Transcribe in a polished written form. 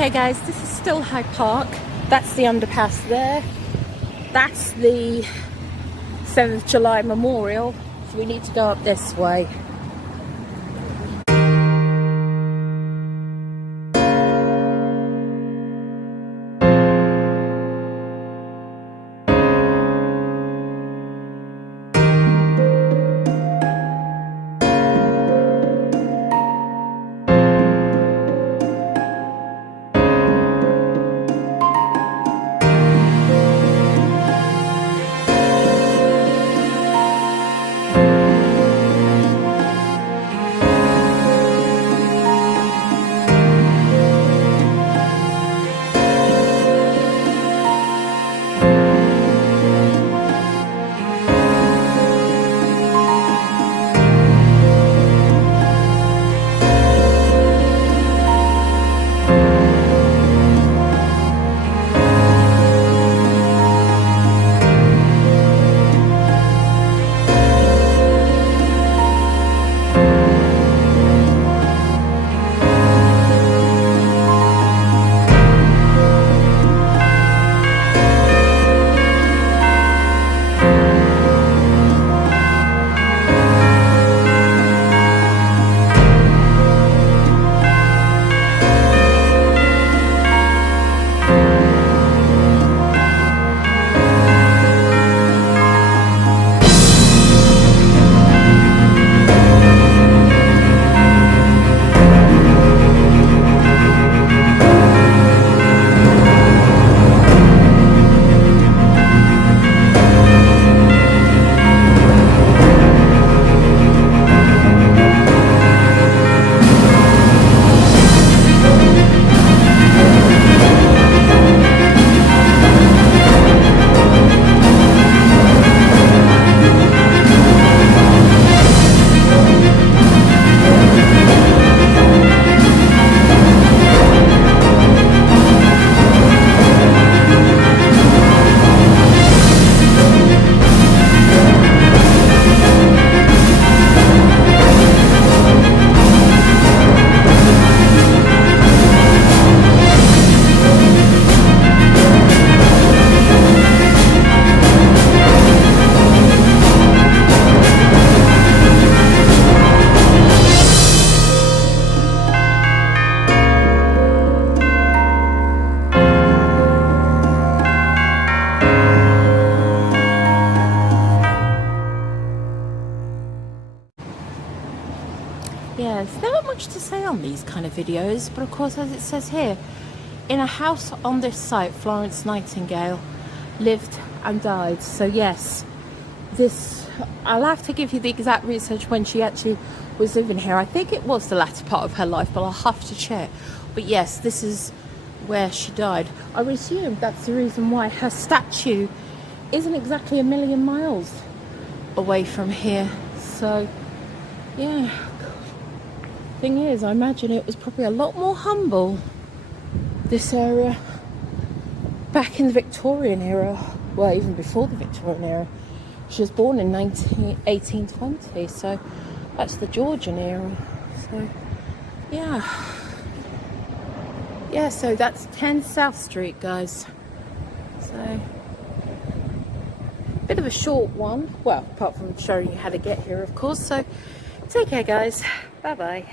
Okay guys, this is still Hyde Park. That's the underpass there. That's the 7th of July Memorial. So we need to go up this way. Yeah, there's never much to say on these kind of videos, but of course, as it says here, in a house on this site, Florence Nightingale lived and died. So yes, I'll have to give you the exact research when she actually was living here. I think it was the latter part of her life, but I'll have to check. But yes, this is where she died. I would assume that's the reason why her statue isn't exactly a million miles away from here. So yeah, thing is, I imagine it was probably a lot more humble, this area, back in the Victorian era. Well, even before the Victorian era. She was born in 1820, so that's the Georgian era. So yeah, so that's 10 South Street, guys. So bit of a short one, well, apart from showing you how to get here, of course. So take care, guys. Bye bye.